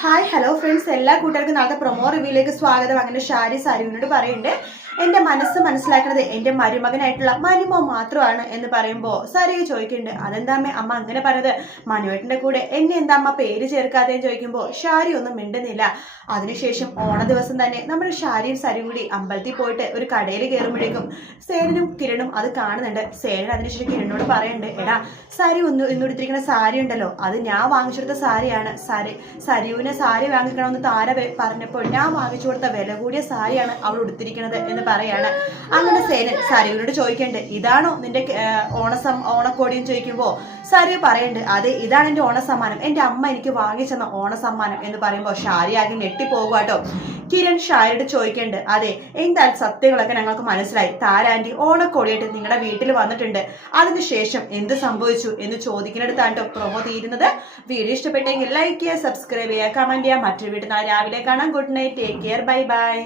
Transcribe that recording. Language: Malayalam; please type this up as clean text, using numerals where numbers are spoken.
ഹായ് ഹലോ ഫ്രണ്ട്സ്, എല്ലാ കൂട്ടുകാർക്കും നാളത്തെ പ്രൊമോ റിവ്യൂയിലേക്ക് സ്വാഗതം. അങ്ങനെ ഷാരി സരുവിനോട് പറയുന്നുണ്ട്, എന്റെ മനസ്സ് മനസ്സിലാക്കുന്നത് എന്റെ മരുമകനായിട്ടുള്ള മനുമോ മാത്രമാണ് എന്ന് പറയുമ്പോൾ സരിക ചോദിക്കുന്നുണ്ട്, അതെന്താമ്മേ അമ്മ അങ്ങനെ പറഞ്ഞത്? മനുവേട്ടന്റെ കൂടെ എന്നെ എന്താ അമ്മ പേര് ചേർക്കാതെന്ന് ചോദിക്കുമ്പോൾ ഷാരി ഒന്നും മിണ്ടുന്നില്ല. അതിനുശേഷം ഓണ ദിവസം തന്നെ നമ്മുടെ ഷാരിയും സരിയും കൂടി അമ്പലത്തിൽ പോയിട്ട് ഒരു കടയിൽ കയറുമ്പോഴേക്കും സേനനും കിരണും അത് കാണുന്നുണ്ട്. സേനൻ അതിനുശേഷം കിരണോട് പറയുന്നുണ്ട്, എടാ സരി ഇന്നുടുത്തിരിക്കുന്ന സാരി ഉണ്ടല്ലോ, അത് ഞാൻ വാങ്ങിച്ചെടുത്ത സാരിയാണ്. സരിയുവിനെ സാരി വാങ്ങിക്കണമെന്ന് താര പറഞ്ഞപ്പോൾ ഞാൻ വാങ്ങിച്ചു കൊടുത്ത വില കൂടിയ സാരിയാണ് അവൾ ഉടുത്തിരിക്കുന്നത് എന്ന് പറയാണ്. അങ്ങനെ സേനൻ സരിയുവിനോട് ചോദിക്കണ്ട്, ഇതാണോ നിന്റെ ഓണക്കോടിയും ചോദിക്കുമ്പോ സരിയു പറയണ്ട്, അതെ ഇതാണ് എന്റെ ഓണസമ്മാനം, എന്റെ അമ്മ എനിക്ക് വാങ്ങിച്ചെന്ന ഓണസമ്മാനം എന്ന് പറയുമ്പോൾ ഷാരി ആകെ ഞെട്ടിപ്പോകുക. കിരൺ ഷാരിയോട് ചോദിക്കണ്ട്, അതെ എന്തായാലും സത്യങ്ങളൊക്കെ ഞങ്ങൾക്ക് മനസ്സിലായി, താരാൻറ്റി ഓണക്കോടിയായിട്ട് നിങ്ങളുടെ വീട്ടിൽ വന്നിട്ടുണ്ട്, അതിനുശേഷം എന്ത് സംഭവിച്ചു എന്ന് ചോദിക്കുന്നിടത്താണ് പ്രൊമോ തീരുന്നത്. വീഡിയോ ഇഷ്ടപ്പെട്ടെങ്കിൽ ലൈക്ക് ചെയ്യുക, സബ്സ്ക്രൈബ് ചെയ്യുക, കമന്റ് ചെയ്യുക. മറ്റൊരു വീട്ടിൽ നാളെ രാവിലെ കാണാം. Good night, take care, bye bye.